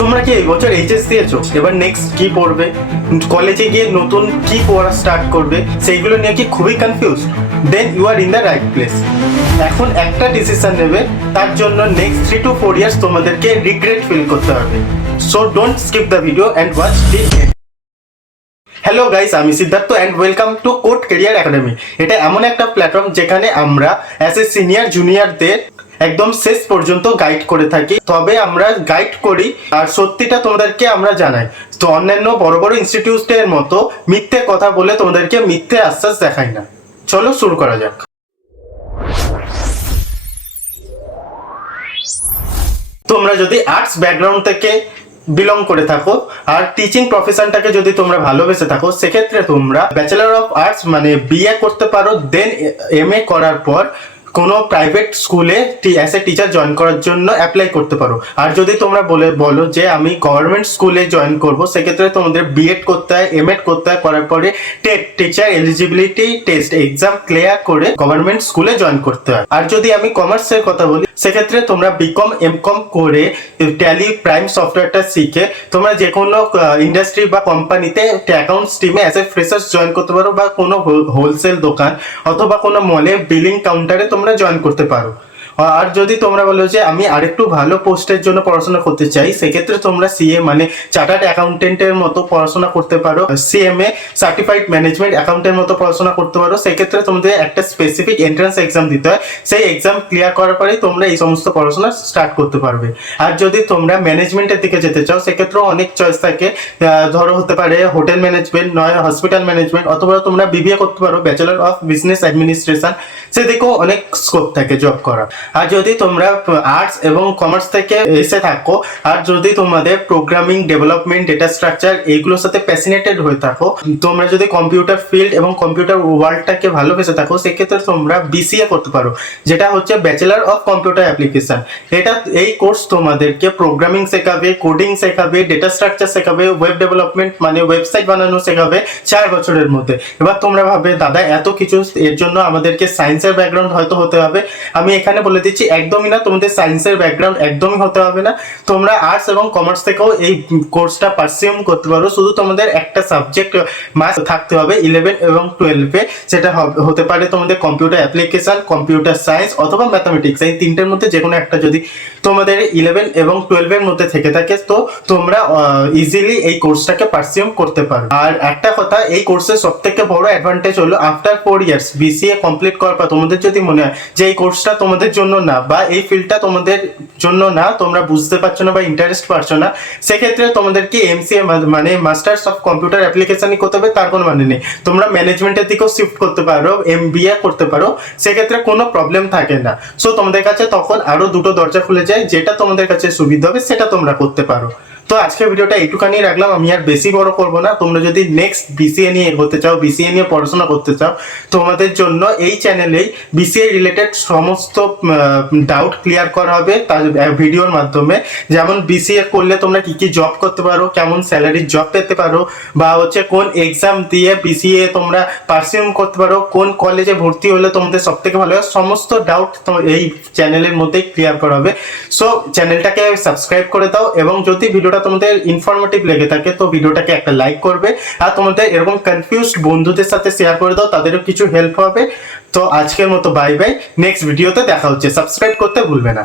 তোমরা কি এই বছর এইচএস দিয়েছো? এবার নেক্সট কি পড়বে, কলেজে গিয়ে নতুন কি পড়া স্টার্ট করবে, সেইগুলো নিয়ে কি খুবই confuse? Then you are in the right place. এখন একটা ডিসিশন নেবে, তার জন্য নেক্সট 3 to 4 ইয়ার্স তোমাদেরকে রিগ্রেট ফিল করতে হবে। So don't skip the video and watch till end. Hello guys, আমি Siddharth and welcome to code career academy. এটা এমন একটা প্ল্যাটফর্ম যেখানে আমরা অ্যাজ এ সিনিয়র জুনিয়রদের একদম শেষ পর্যন্ত গাইড করে থাকি। তবে আমরা গাইড করি আর সত্যিটা তোমাদেরকে আমরা জানাই। তো অন্যান্য বড় বড় ইনস্টিটিউটের মতো মিথ্যে কথা বলে তোমাদেরকে মিথ্যে আশ্বাস দেখাই না। চলো শুরু করা যাক। তোমরা যদি আর্টস ব্যাকগ্রাউন্ড থেকে বিলং করে থাকো আর টিচিং প্রফেশনটাকে যদি তোমরা ভালোবেসে থাকো, সেক্ষেত্রে তোমরা ব্যাচেলর অফ আর্টস মানে বিএ করতে পারো। দেন এমএ করার পর কোনো প্রাইভেট স্কুলে অ্যাজ এ টিচার জয়েন করার জন্য অ্যাপ্লাই করতে পারো। আর যদি তোমরা বলো যে আমি গভর্নমেন্ট স্কুলে জয়েন করব, সেক্ষেত্রে তোমাদের বিএড করতে হয়, এমএড করতে হয়, করার পরে TET teacher eligibility test exam clear করে গভর্নমেন্ট স্কুলে জয়েন করতে হয়। আর যদি আমি কমার্সের কথা বলি, সেক্ষেত্রে তোমরা বিকম এমকম করে ট্যালি প্রাইম সফটওয়্যারটা শিখে তোমরা যে কোনো ইন্ডাস্ট্রি বা কোম্পানিতে অ্যাকাউন্টস টিমে অ্যাজ এ ফ্রেশার্স জয়েন করতে পারো, বা কোনো হোলসেল দোকান অথবা কোনো মলে বিলিং কাউন্টারে তোমরা জয়েন করতে পারো। আর যদি তোমরা বলো যে আমি আরেকটু ভালো পোস্টের জন্য পড়াশোনা করতে চাই, সেক্ষেত্রে তোমরা সিএ মানে চার্টার্ড অ্যাকাউন্টেন্টের মতো পড়াশোনা করতে পারো, সিএমএ সার্টিফাইড ম্যানেজমেন্ট অ্যাকাউন্টের মতো পড়াশোনা করতে পারো। সেক্ষেত্রে তোমাদের একটা স্পেসিফিক এন্ট্রান্স এক্সাম দিতে হয়, সেই এক্সাম ক্লিয়ার করার পরেই তোমরা এই সমস্ত পড়াশোনা স্টার্ট করতে পারবে। আর যদি তোমরা ম্যানেজমেন্টের দিকে যেতে চাও, সেক্ষেত্রেও অনেক চয়েস থাকে। ধরো হতে পারে হোটেল ম্যানেজমেন্ট, নয় হসপিটাল ম্যানেজমেন্ট, অথবা তোমরা বিবিএ করতে পারো, ব্যাচেলর অফ বিজনেস অ্যাডমিনিস্ট্রেশন, সেদিকেও অনেক স্কোপ থাকে জব করা। আর যদি তোমরা আর্টস এবং কমার্স থেকে এসে থাকো, আর যদি তোমাদের প্রোগ্রামিং, ডেভেলপমেন্ট, ডেটা স্ট্রাকচার এইগুলোর সাথে প্যাশনেটেড হয়ে থাকো, তোমরা যদি কম্পিউটার ফিল্ড এবং কম্পিউটার ওয়ার্ল্ডটাকে ভালোবেসে থাকো, সেক্ষেত্রে তোমরা বিসিএ করতে পারো, যেটা হচ্ছে ব্যাচেলর অফ কম্পিউটার অ্যাপ্লিকেশন। এই কোর্স তোমাদেরকে প্রোগ্রামিং শেখাবে, কোডিং শেখাবে, ডেটা স্ট্রাকচার শেখাবে, ওয়েব ডেভেলপমেন্ট মানে ওয়েবসাইট বানানো শেখাবে 4 বছরের মধ্যে। এবার তোমরা ভাবে দাদা এত কিছু, এর জন্য আমাদেরকে সায়েন্সের ব্যাকগ্রাউন্ড হয়তো হতে হবে। আমি এখানে বলে দিচ্ছি একদমই না, তোমাদের সায়েন্সের ব্যাকগ্রাউন্ড একদমই হতে হবে না। তোমরা আর্টস এবং কমার্স থেকেও এই কোর্সটা পারসিউম করতে পারো। শুধু তোমাদের একটা সাবজেক্ট মাস্ট থাকতে হবে 11 এবং 12-এ, সেটা হতে পারে তোমাদের কম্পিউটার অ্যাপ্লিকেশন, কম্পিউটার সায়েন্স অথবা ম্যাথামেটিক্স। এই তিনটের মধ্যে যে কোনো একটা যদি তোমাদের 11 এবং 12-এর মধ্যে থেকে থাকে, তো তোমরা ইজিলি এই কোর্সটাকে পারসিউম করতে পারো। আর একটা কথা, এই কোর্সের সব থেকে বড় অ্যাডভান্টেজ হলো আফটার 4 ইয়ার্স বিসিএ কমপ্লিট করার পর তোমাদের যদি মনে হয় যে এই কোর্সটা তোমাদের জন্য না, বা এই ফিল্ডটা তোমাদের জন্য না, তোমরা বুঝতে পারছো না বা ইন্টারেস্ট পাচ্ছ না, সেক্ষেত্রে তোমাদেরকে এমসিএ মানে মাস্টার্স অফ কম্পিউটার অ্যাপ্লিকেশনই করতে হবে, তার কোনো মানে নেই। তোমরা ম্যানেজমেন্টের দিকেও শিফট করতে পারো, এমবিএ করতে পারো, সেক্ষেত্রে কোনো প্রবলেম থাকে না। সো তোমাদের কাছে তখন আরো দুটো দরজা খুলে যায়, যেটা তোমাদের কাছে সুবিধা হবে সেটা তোমরা করতে পারো। তো আজকের ভিডিওটা এইটুখানি রাখলাম, আমি আর বেশি বড় করবো না। তোমরা যদি নেক্সট বিসিএ নিয়ে এগোতে চাও, বিসিএ নিয়ে পড়াশোনা করতে চাও, তোমাদের জন্য এই চ্যানেলেই বিসিএ রিলেটেড সমস্ত ডাউট ক্লিয়ার করা হবে তার ভিডিওর মাধ্যমে। যেমন বিসিএ করলে তোমরা কি কি জব করতে পারো, কেমন স্যালারির জব পেতে পারো, বা হচ্ছে কোন এক্সাম দিয়ে বিসিএ তোমরা পারসিউম করতে পারো, কোন কলেজে ভর্তি হলে তোমাদের সব থেকে ভালো হয়, সমস্ত ডাউট এই চ্যানেলের মধ্যেই ক্লিয়ার করা হবে। সো চ্যানেলটাকে সাবস্ক্রাইব করে দাও, এবং যদি ভিডিওটা তোমাদের ইনফরমেটিভ লেগে থাকে তো ভিডিওটাকে একটা লাইক করবে, আর তোমাদের এরকম কনফিউজড বন্ধুদের সাথে শেয়ার করে দাও, তাদেরও কিছু হেল্প হবে। তো আজকের মতো বাই বাই, নেক্সট ভিডিওতে দেখা হচ্ছে। সাবস্ক্রাইব করতে ভুলবে না।